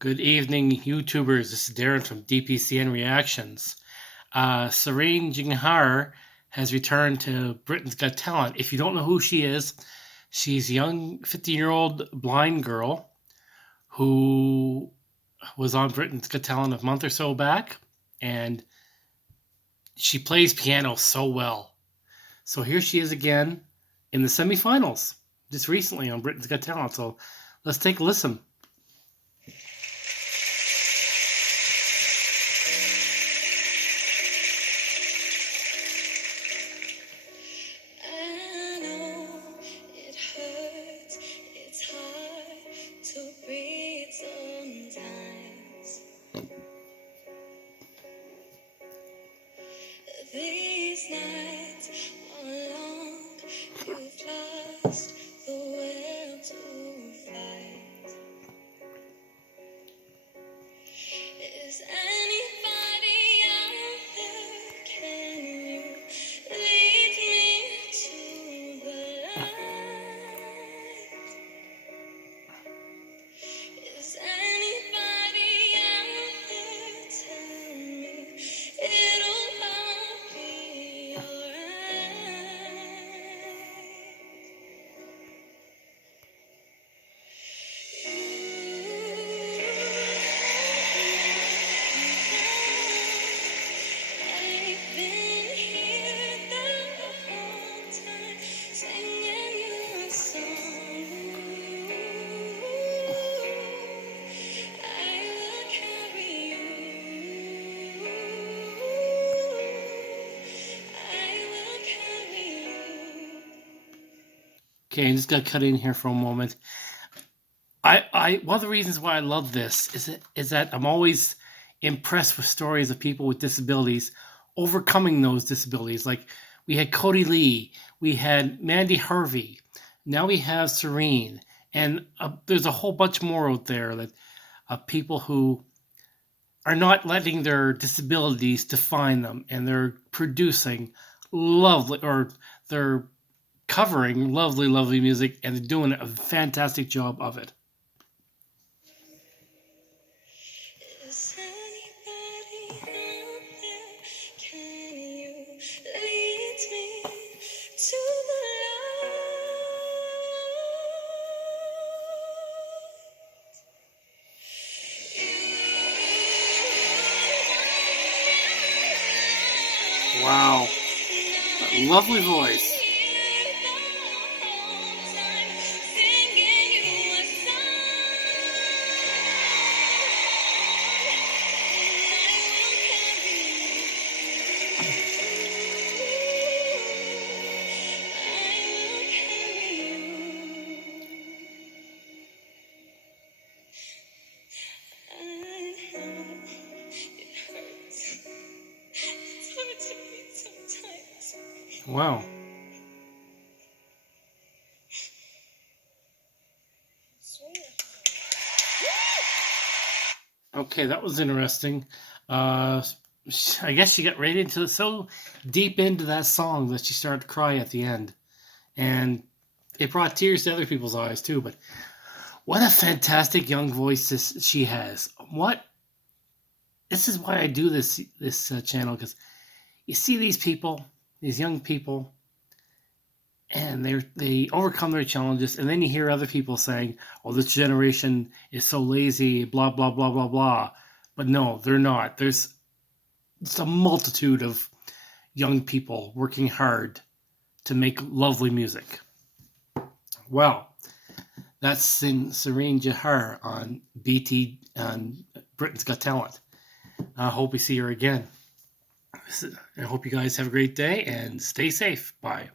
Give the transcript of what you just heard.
Good evening, YouTubers. This is Darren from DPCN Reactions. Sirine Jahangir has returned to Britain's Got Talent. If you don't know who she is, she's a young 15-year-old blind girl who was on Britain's Got Talent a month or so back, and she plays piano so well. So here she is again in the semifinals just recently on Britain's Got Talent. So let's take a listen. I know it hurts, it's hard to breathe sometimes. These nights are long, you've lost the will to fight. Is anybody out there? Can you lead me to the light? Is anybody out there? Tell me it'll all be alright. I've been here the whole time, singing you a song. I will carry you. I will carry you. Okay, I'm just gonna cut in here for a moment. One of the reasons why I love this is that I'm always impressed with stories of people with disabilities overcoming those disabilities. Like we had Cody Lee, we had Mandy Harvey, now we have Sirine, and there's a whole bunch more out there that people who are not letting their disabilities define them, and they're producing lovely, or they're covering lovely, lovely music, and they're doing a fantastic job of it. Is anybody out there? Can you lead me to the Wow, lovely voice. Wow. Okay, that was interesting. I guess she got right into so deep into that song that she started to cry at the end, and it brought tears to other people's eyes too. But what a fantastic young voice she has! This is why I do this channel, because you see these people, these young people, and they overcome their challenges, and then you hear other people saying, "Oh, this generation is so lazy," blah blah blah blah blah. But no, they're not. There's a multitude of young people working hard to make lovely music. Well, that's Sirine Jahangir on BT on Britain's Got Talent. I hope we see her again. I hope you guys have a great day and stay safe. Bye.